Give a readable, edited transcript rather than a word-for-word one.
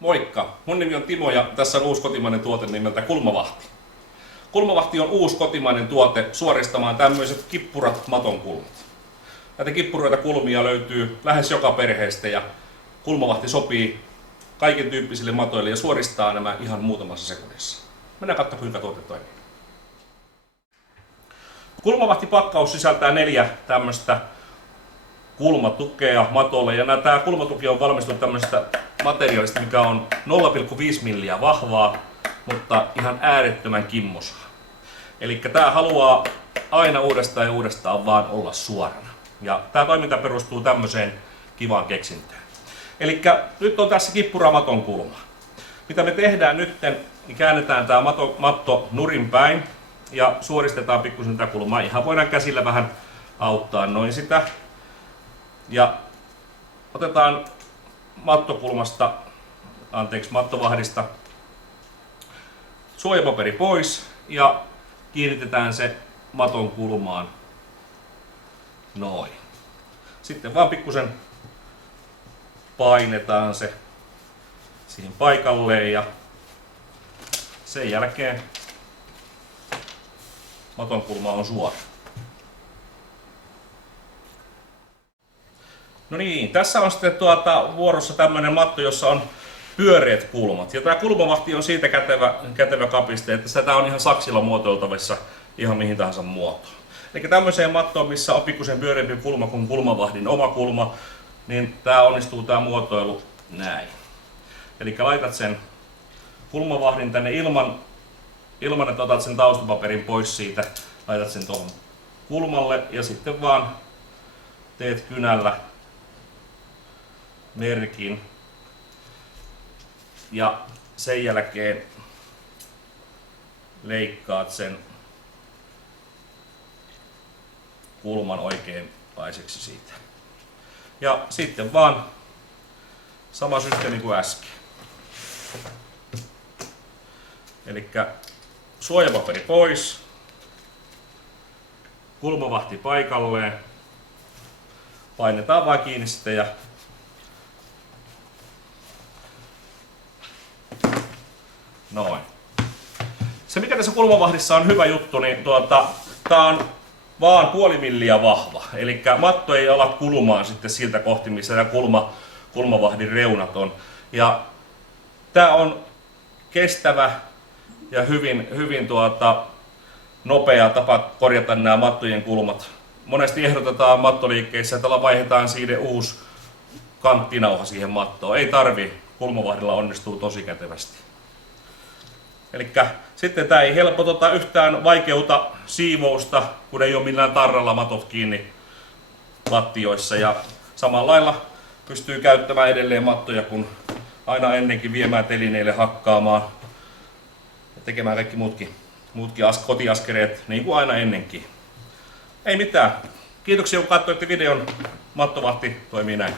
Moikka! Mun nimi on Timo ja tässä on uusi kotimainen tuote nimeltä Kulmavahti. Kulmavahti on uusi kotimainen tuote suoristamaan tämmöiset kippurat maton kulmat. Näitä kippuroita kulmia löytyy lähes joka perheestä ja Kulmavahti sopii kaiken tyyppisille matoille ja suoristaa nämä ihan muutamassa sekunnissa. Mennään katsomaan kuinka tuote toimii. Kulmavahti-pakkaus sisältää 4 tämmöistä kulmatukea matolle ja tämä kulmatuki on valmistunut tämmöisestä materiaalista, mikä on 0,5 milliä vahvaa, mutta ihan äärettömän kimmosaa. Eli tämä haluaa aina uudestaan ja uudestaan vaan olla suorana. Ja tämä toiminta perustuu tämmöiseen kivaan keksintöön. Eli nyt on tässä kippura maton kulma. Mitä me tehdään nyt, niin käännetään tämä matto nurin päin ja suoristetaan pikkusen tätä kulmaa. Ihan voidaan käsillä vähän auttaa noin sitä. Ja otetaan mattovahdista suojapaperi pois ja kiinnitetään se maton kulmaan noin. Sitten vaan pikkusen painetaan se siihen paikalleen ja sen jälkeen maton kulma on suora. No niin, tässä on sitten vuorossa tämmöinen matto, jossa on pyöreät kulmat. Ja tämä Kulmavahti on siitä kätevä kapiste, että sitä on ihan saksilla muotoiltavissa ihan mihin tahansa muotoon. Eli tämmöiseen mattoon, missä on pikkusen pyöreämpi kulma kuin Kulmavahdin oma kulma, niin tämä onnistuu tämä muotoilu näin. Eli laitat sen Kulmavahdin tänne ilman, että otat sen taustapaperin pois siitä, laitat sen tuohon kulmalle ja sitten vaan teet kynällä merkin ja sen jälkeen leikkaat sen kulman oikeanlaiseksi siitä. Ja sitten vaan sama systeemi kuin äsken. Eli suojapaperi pois, Kulmavahti paikalleen, painetaan vaan kiinni sitten ja noin. Se mikä tässä Kulmavahdissa on hyvä juttu, niin tää on vaan puoli milliä vahva. Eli matto ei ala kulmaan sitten siltä kohti, missä tämä Kulmavahdin reunat on. Ja tää on kestävä ja hyvin nopea tapa korjata nämä mattojen kulmat. Monesti ehdotetaan mattoliikkeissä, että vaihdetaan siitä uusi kanttinauha siihen mattoon. Ei tarvi, Kulmavahdilla onnistuu tosi kätevästi. Eli sitten tämä ei helpota yhtään vaikeuta siivousta, kun ei ole millään tarralla matot kiinni lattioissa. Ja samalla lailla pystyy käyttämään edelleen mattoja, kun aina ennenkin viemään telineille hakkaamaan ja tekemään kaikki muutkin kotiaskereet niin kuin aina ennenkin. Ei mitään. Kiitoksia kun katsoitte videon. Mattovahti toimii näin.